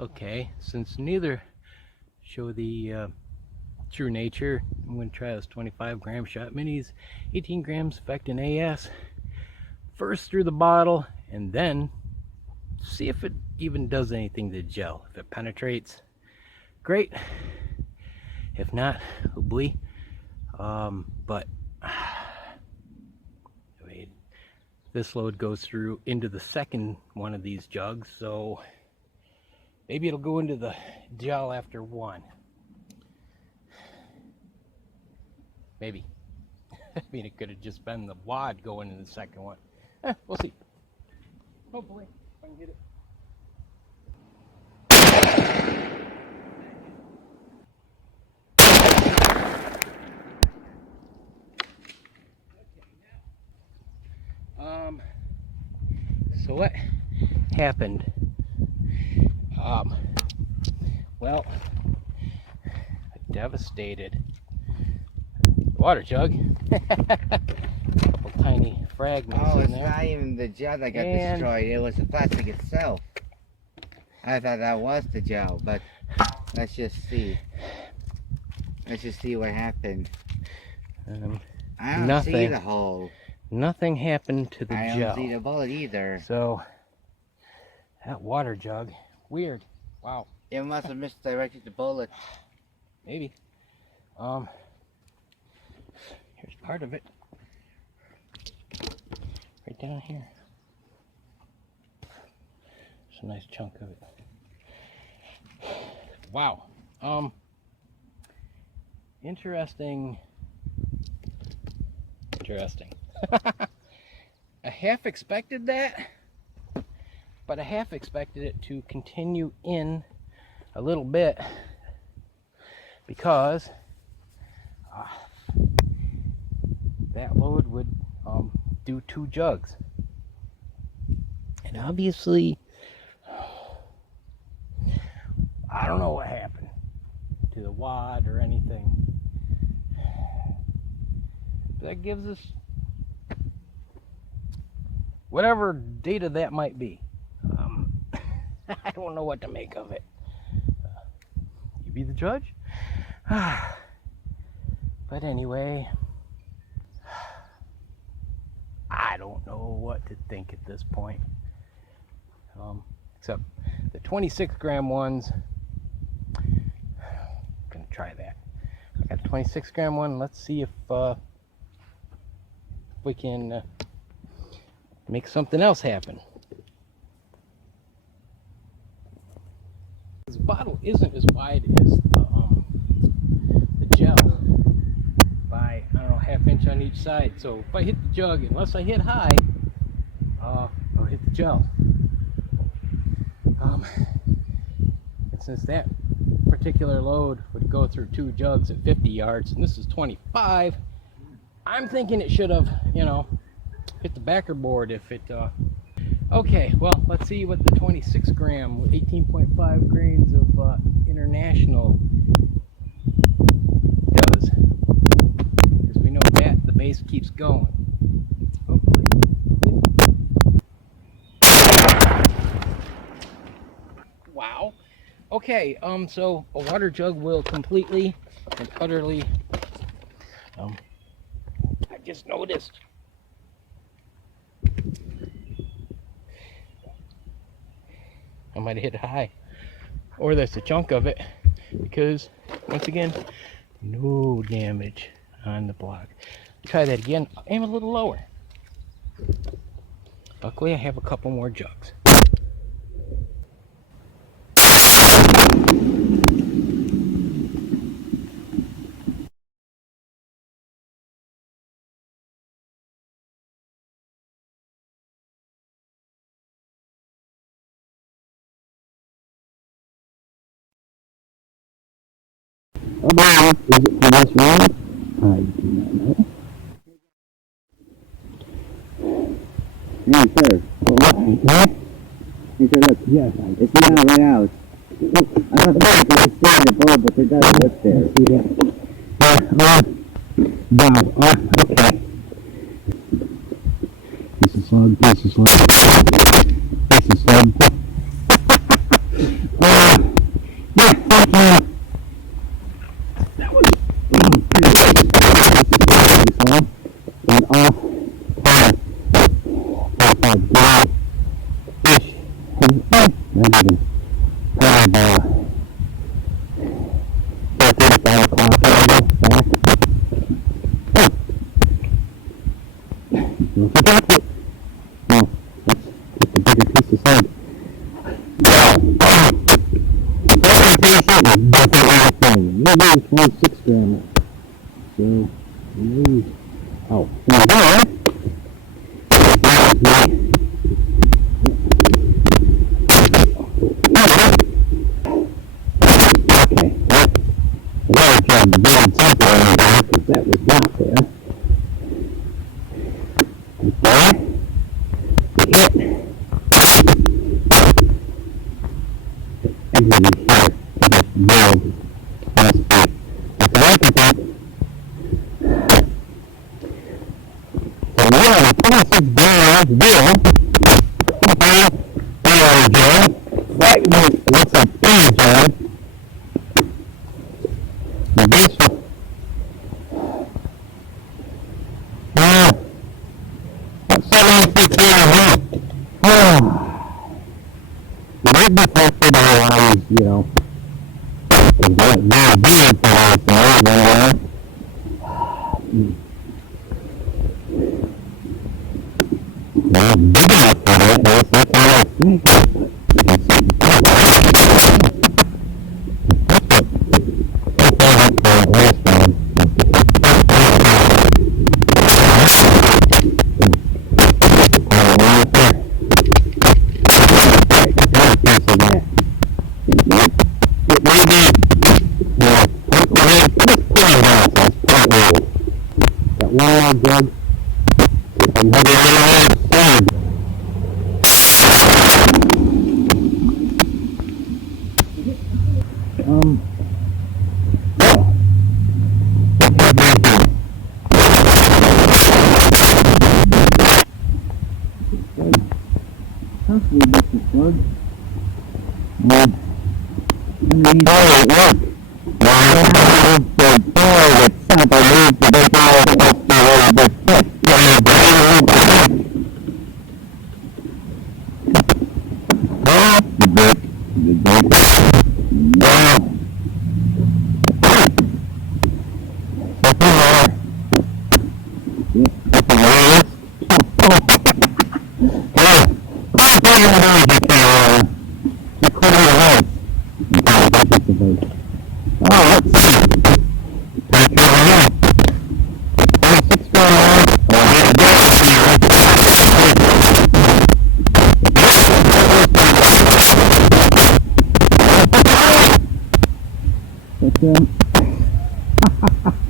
Okay, since neither show the true nature, I'm going to try this 25-gram shot minis, 18 grams effect in AS. First through the bottle, and then see if it even does anything to gel. If it penetrates, great. If not, oh boy. But this load goes through into the second one of these jugs, so maybe it'll go into the gel after one. Maybe. I mean, it could have just been the wad going in the second one. We'll see. Hopefully, I can get it. So what happened? Well, I devastated water jug. Couple tiny fragments Oh, in it's there. not even the gel that got destroyed. It was the plastic itself. I thought that was the gel, but let's just see. Let's just see what happened. I don't see the hole. Nothing happened to the gel. I don't see the bullet either. So, that water jug, weird. Wow. It must have misdirected the bullet. Maybe. Here's part of it. Right down here. It's a nice chunk of it. Wow. Interesting. I half expected that, but I half expected it to continue in a little bit because that load would do 2 jugs. And obviously, I don't know what happened to the wad or anything. That gives us whatever data that might be. I don't know what to make of it. You be the judge? But anyway, I don't know what to think at this point. Except the 26-gram ones. I'm gonna try that. I got a 26-gram one. Let's see if we can make something else happen. This bottle isn't as wide as the gel by, I don't know, ½ inch on each side. So if I hit the jug, unless I hit high, I'll hit the gel. And since that particular load would go through 2 jugs at 50 yards, and this is 25, I'm thinking it should have, you know, hit the backer board if it, okay, well, let's see what the 26-gram with 18.5 grains of international does. Because we know that the base keeps going. Hopefully. Wow. Okay, so a water jug will completely and utterly, I just noticed. I might have hit high, or that's a chunk of it, because once again, no damage on the block. Try that again. Aim a little lower. Luckily, I have a couple more jugs. Oh, is it for this round? I do not know. Yes, sir. What? He said, look, Yes, it's not right out. I thought that was still the bulb, but it doesn't look there. Wow, okay. Piece of slug, piece of slug. Piece of slug. even kind of 5 o'clock back. Don't forget it. No, let's get the bigger piece aside. Maybe 26 grams. So, oh, now there. Okay, I gotta try to build something on there because that was not there. Okay, hit. Exited here. I just build. That's big. That's what I can think. So yeah, 26 barrels there. Barrel jar. What's a big jar? The base one. That's 76 barrels. You might be closer to I was, you know, very big for us there. Not big enough for that, that's all I think. Jug. I'm having a little food. Possibly this is plug. But it worked.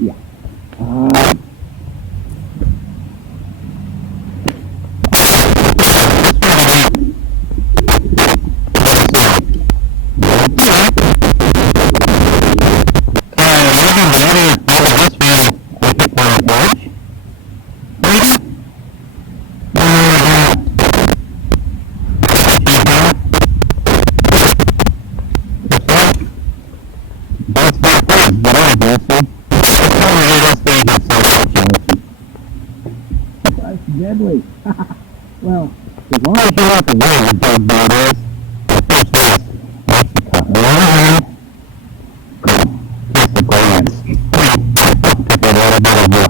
Yeah. Deadly. Well, as long as you're not the way the big bird is, first base, that's the cut. Just the glance. Take a little bit of the...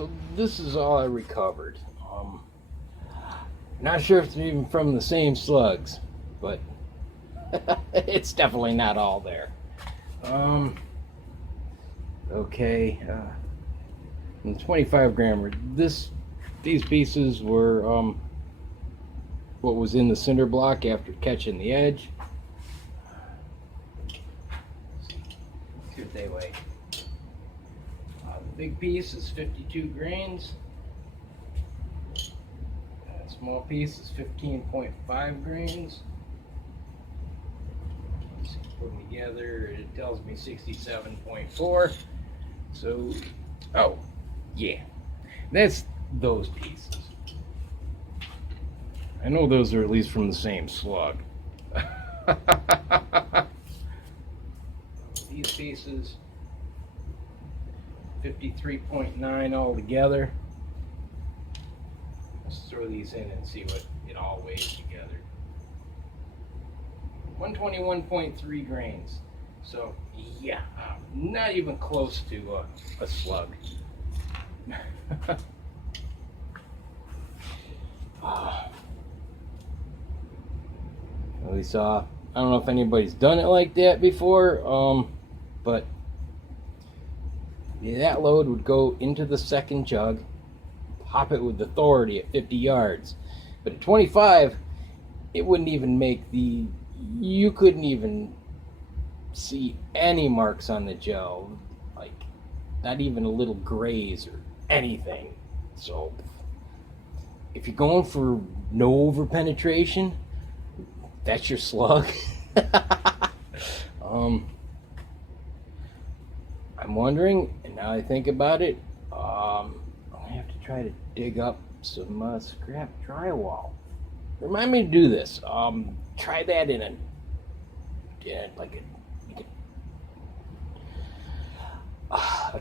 so this is all I recovered. Not sure if it's even from the same slugs, but it's definitely not all there. Okay, in the 25 grammer, these pieces were what was in the cinder block after catching the edge. Let's see what they weigh. The big piece is 52 grains. The small piece is 15.5 grains. Let's see, put them together, it tells me 67.4. So, oh, yeah, that's those pieces. I know those are at least from the same slug. These pieces, 53.9 altogether. Let's throw these in and see what it all weighs together. 121.3 grains. So, yeah, not even close to a slug. At least, I don't know if anybody's done it like that before, but yeah, that load would go into the second jug, pop it with authority at 50 yards. But at 25, it wouldn't even make you couldn't even see any marks on the gel, like not even a little graze or anything. So if you're going for no over penetration, that's your slug. I'm wondering, and now I think about it, I'm gonna have to try to dig up some scrap drywall. Remind me to do this. Try that in a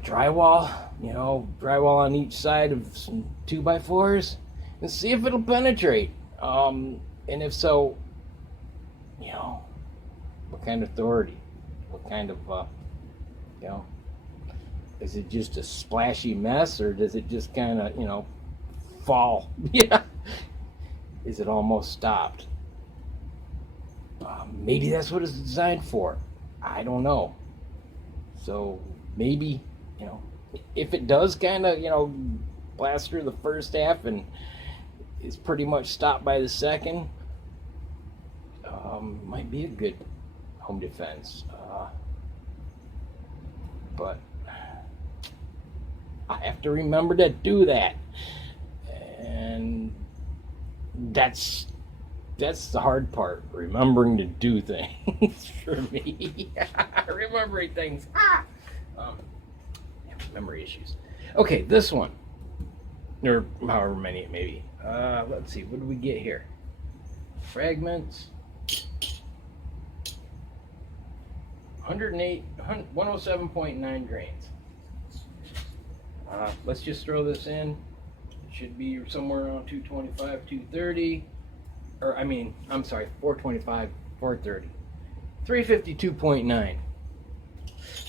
drywall, drywall on each side of some 2x4s, and see if it'll penetrate. And if so, what kind of authority? What kind of, is it just a splashy mess, or does it just kind of, fall? Yeah. Is it almost stopped? Maybe that's what it's designed for. I don't know. So maybe, if it does kind of, blast through the first half and is pretty much stopped by the second, might be a good home defense. But I have to remember to do that. And that's the hard part, remembering to do things for me. Remembering things. Memory issues. Okay, this one, or however many it may be. Let's see, what do we get here? Fragments. 107.9 grains. Let's just throw this in. It should be somewhere around 225, 230. Or, I'm sorry, 425, 430. 352.9.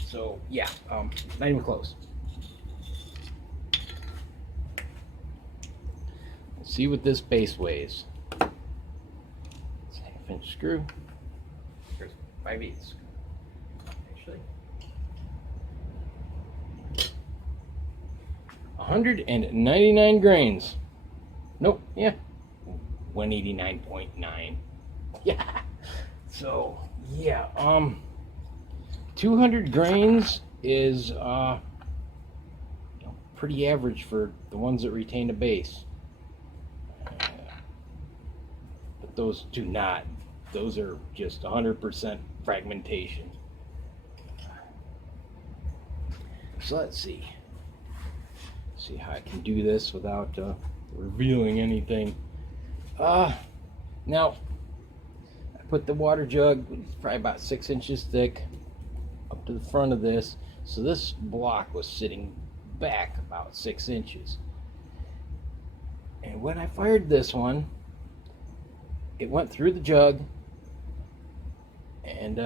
So, yeah, not even close. Let's see what this base weighs. It's a 1/2-inch screw. Here's 5/8. Actually, 199 grains. Nope, yeah. 189.9. Yeah. So, yeah, 200 grains is pretty average for the ones that retain a base. But those do not. Those are just 100% fragmentation. So let's see. See how I can do this without revealing anything. Now, I put the water jug, it's probably about 6 inches thick, up to the front of this. So this block was sitting back about 6 inches. And when I fired this one, it went through the jug, and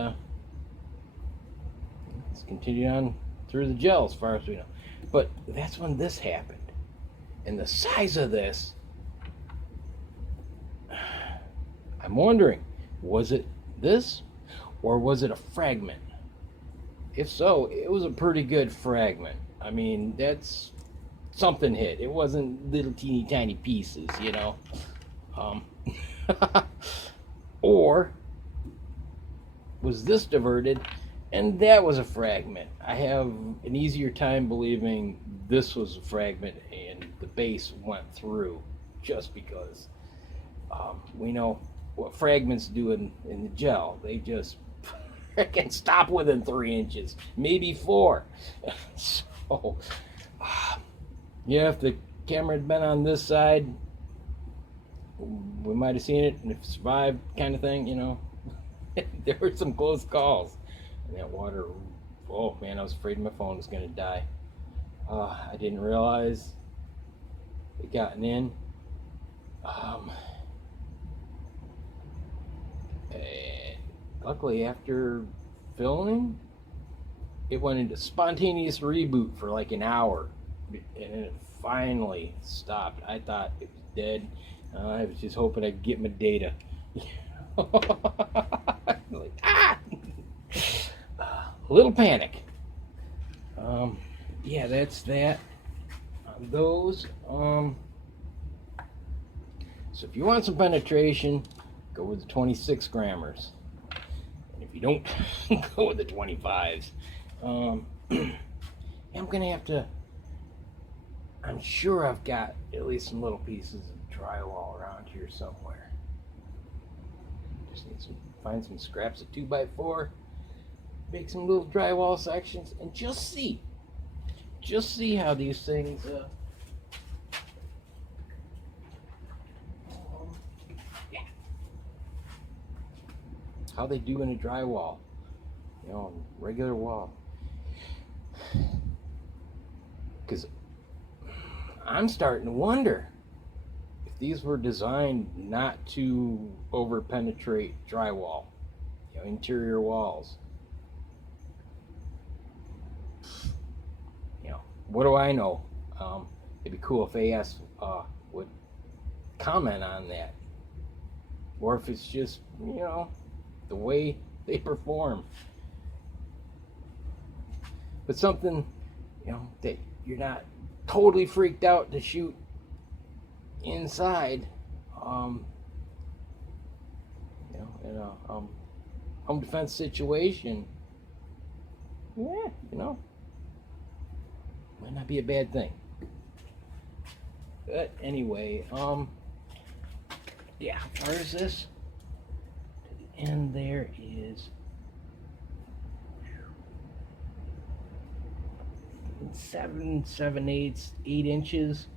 it's continued on through the gel as far as we know. But that's when this happened. And the size of this, I'm wondering, was it this or was it a fragment? If so, it was a pretty good fragment. I mean, that's something hit. It wasn't little teeny tiny pieces, you know. Or was this diverted and that was a fragment? I have an easier time believing this was a fragment and the base went through, just because we know what fragments do in the gel. They just can stop within 3 inches, maybe 4. So, yeah, if the camera had been on this side, we might have seen it and if it survived, kind of thing, you know. There were some close calls. And that water, oh man, I was afraid my phone was going to die. I didn't realize it gotten in. And luckily, after filming, it went into spontaneous reboot for like an hour, and it finally stopped. I thought it was dead. I was just hoping I'd get my data. Like, a little panic. Yeah, that's that on those. So if you want some penetration, go with the 26 grammers. And if you don't, go with the 25s. I'm gonna have to, I'm sure I've got at least some little pieces of drywall around here somewhere. Just need to find some scraps of 2x4, make some little drywall sections, and just see how these things how they do in a drywall, you know, regular wall. Because I'm starting to wonder if these were designed not to over penetrate drywall, you know, interior walls. You know, what do I know? It'd be cool if AS would comment on that, or if it's just, you know, the way they perform. But something, you know, that you're not totally freaked out to shoot inside, you know, in a home defense situation. Yeah, you know, might not be a bad thing. But anyway, yeah, how far is this? To the end there is 7/7/8 8 inches.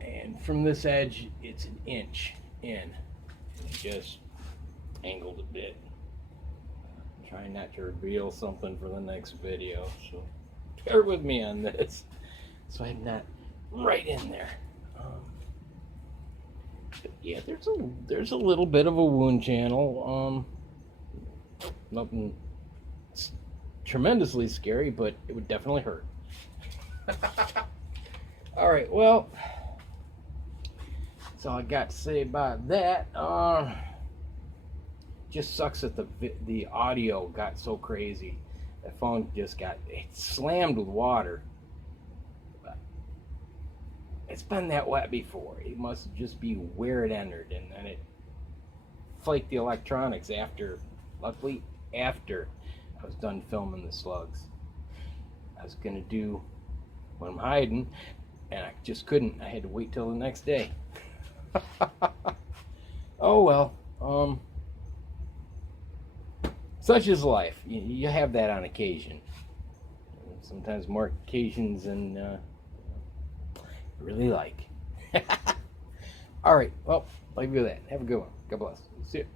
And from this edge, it's an inch in. And it just angled a bit. I'm trying not to reveal something for the next video, so bear with me on this, so I'm not right in there. But yeah, there's a little bit of a wound channel. Nothing tremendously scary, but it would definitely hurt. All right, well, that's all I got to say about that. Just sucks that the audio got so crazy. That phone just got slammed with water. But it's been that wet before. It must just be where it entered, and then it flaked the electronics after. Luckily, after I was done filming the slugs. I was gonna do when I'm hiding, and I just couldn't. I had to wait till the next day. Oh well. Such is life. You have that on occasion. Sometimes more occasions than you really like. All right. Well, I'll leave you with that. Have a good one. God bless. See you.